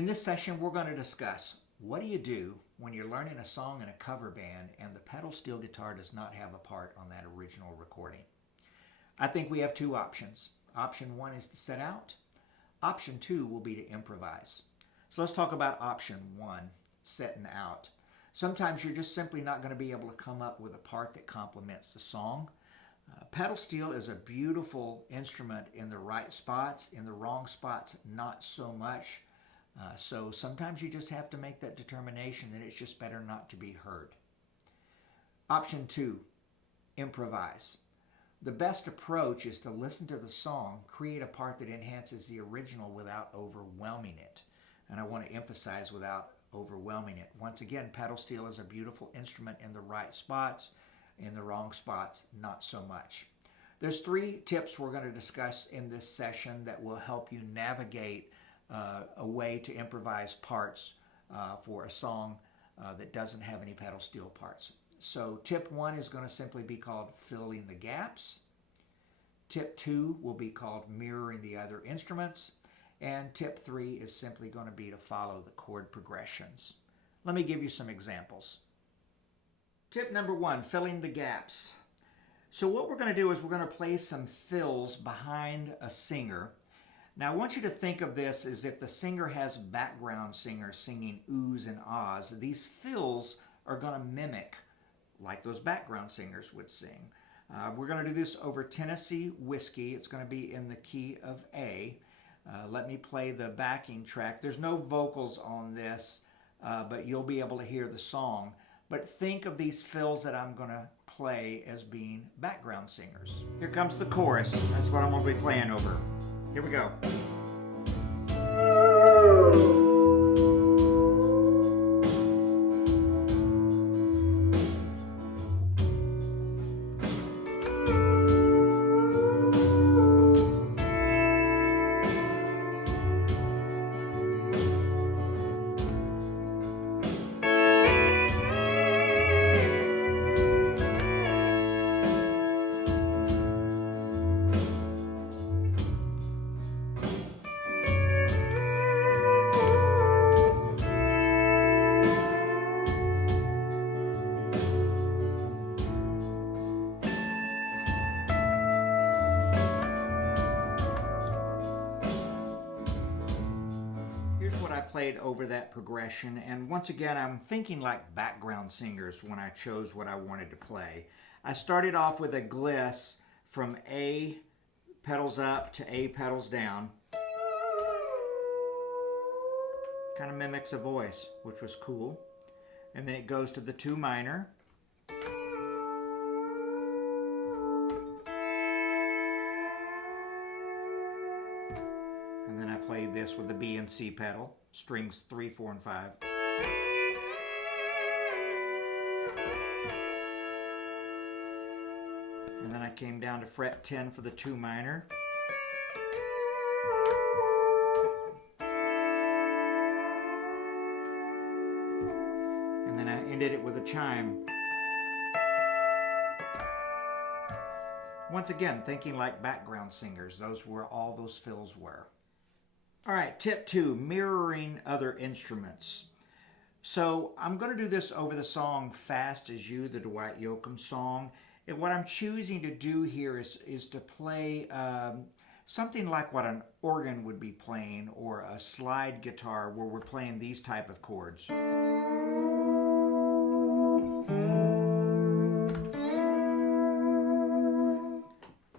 In this session, we're going to discuss what do you do when you're learning a song in a cover band and the pedal steel guitar does not have a part on that original recording. I think we have two options. Option one is to set out. Option two will be to improvise. So let's talk about option one, setting out. Sometimes you're just simply not going to be able to come up with a part that complements the song. Pedal steel is a beautiful instrument in the right spots. In the wrong spots, not so much. So sometimes you just have to make that determination that it's just better not to be heard. Option two, improvise. The best approach is to listen to the song, create a part that enhances the original without overwhelming it. And I want to emphasize without overwhelming it. Once again, pedal steel is a beautiful instrument in the right spots. In the wrong spots, not so much. There's three tips we're going to discuss in this session that will help you navigate a way to improvise parts for a song that doesn't have any pedal steel parts. So tip one is going to simply be called filling the gaps. Tip two will be called mirroring the other instruments. And tip three is simply going to be to follow the chord progressions. Let me give you some examples. Tip number one, filling the gaps. So what we're going to do is we're going to play some fills behind a singer. Now I want you to think of this as if the singer has background singers singing oohs and ahs. These fills are going to mimic like those background singers would sing. We're going to do this over Tennessee Whiskey. It's going to be in the key of A. Let me play the backing track. There's no vocals on this, but you'll be able to hear the song. But think of these fills that I'm going to play as being background singers. Here comes the chorus. That's what I'm going to be playing over. Here we go. Played over that progression, and once again I'm thinking like background singers when I chose what I wanted to play. I started off with a gliss from A pedals up to A pedals down. Kind of mimics a voice, which was cool. And then it goes to the 2 minor. And then I played this with the B and C pedal, strings 3, 4, and 5. And then I came down to fret 10 for the 2 minor. And then I ended it with a chime. Once again, thinking like background singers, those were all those fills were. All right, tip two, mirroring other instruments. So I'm going to do this over the song Fast As You, the Dwight Yoakam song. And what I'm choosing to do here is to play something like what an organ would be playing or a slide guitar where we're playing these type of chords.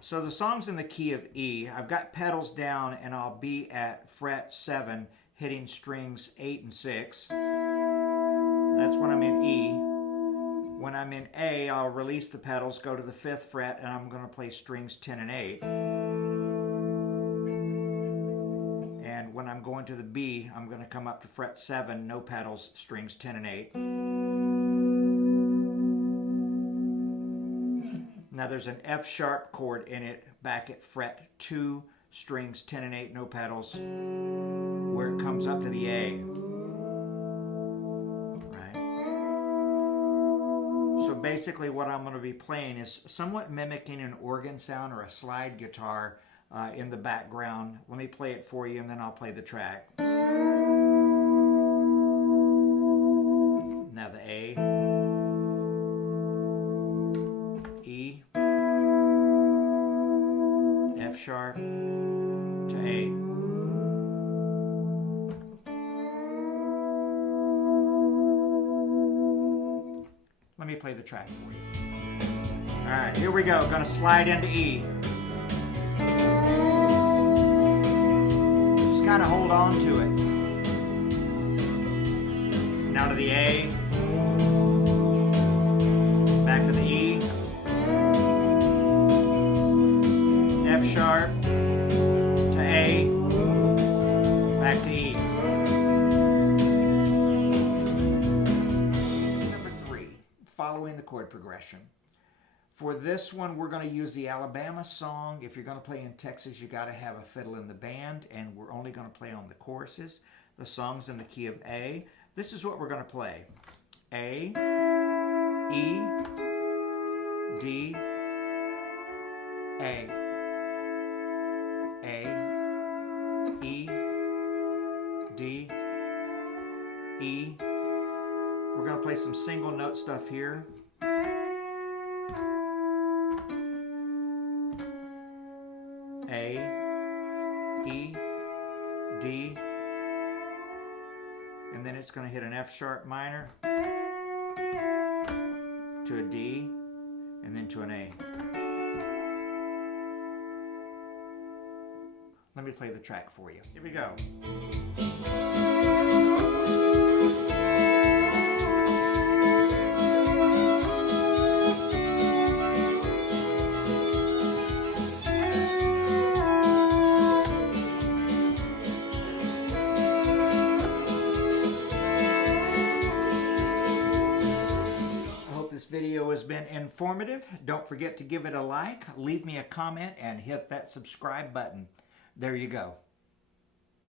So the song's in the key of E. I've got pedals down and I'll be at fret 7 hitting strings 8 and 6. That's when I'm in E. When I'm in A, I'll release the pedals, go to the 5th fret, and I'm going to play strings 10 and 8. And when I'm going to the B, I'm going to come up to fret 7, no pedals, strings 10 and 8. Now there's an F sharp chord in it back at fret 2, strings 10 and 8, no pedals, where it comes up to the A. Right? So basically what I'm going to be playing is somewhat mimicking an organ sound or a slide guitar in the background. Let me play it for you and then I'll play the track. F sharp to A. Let me play the track for you. All right, here we go. Gonna slide into E. Just kind of hold on to it. Now to the A. Back to the E. F sharp to A. Back to E. Number 3, following the chord progression. For this one, we're going to use the Alabama song. If you're going to play in Texas, you got to have a fiddle in the band, and we're only going to play on the choruses. The song's in the key of A. This is what we're going to play. A, E, D, A. A, E, D, E. We're going to play some single note stuff here. A, E, D, and then it's going to hit an F sharp minor to a D, and then to an A. Let me play the track for you. Here we go. This video has been informative. Don't forget to give it a like, leave me a comment, and hit that subscribe button. There you go.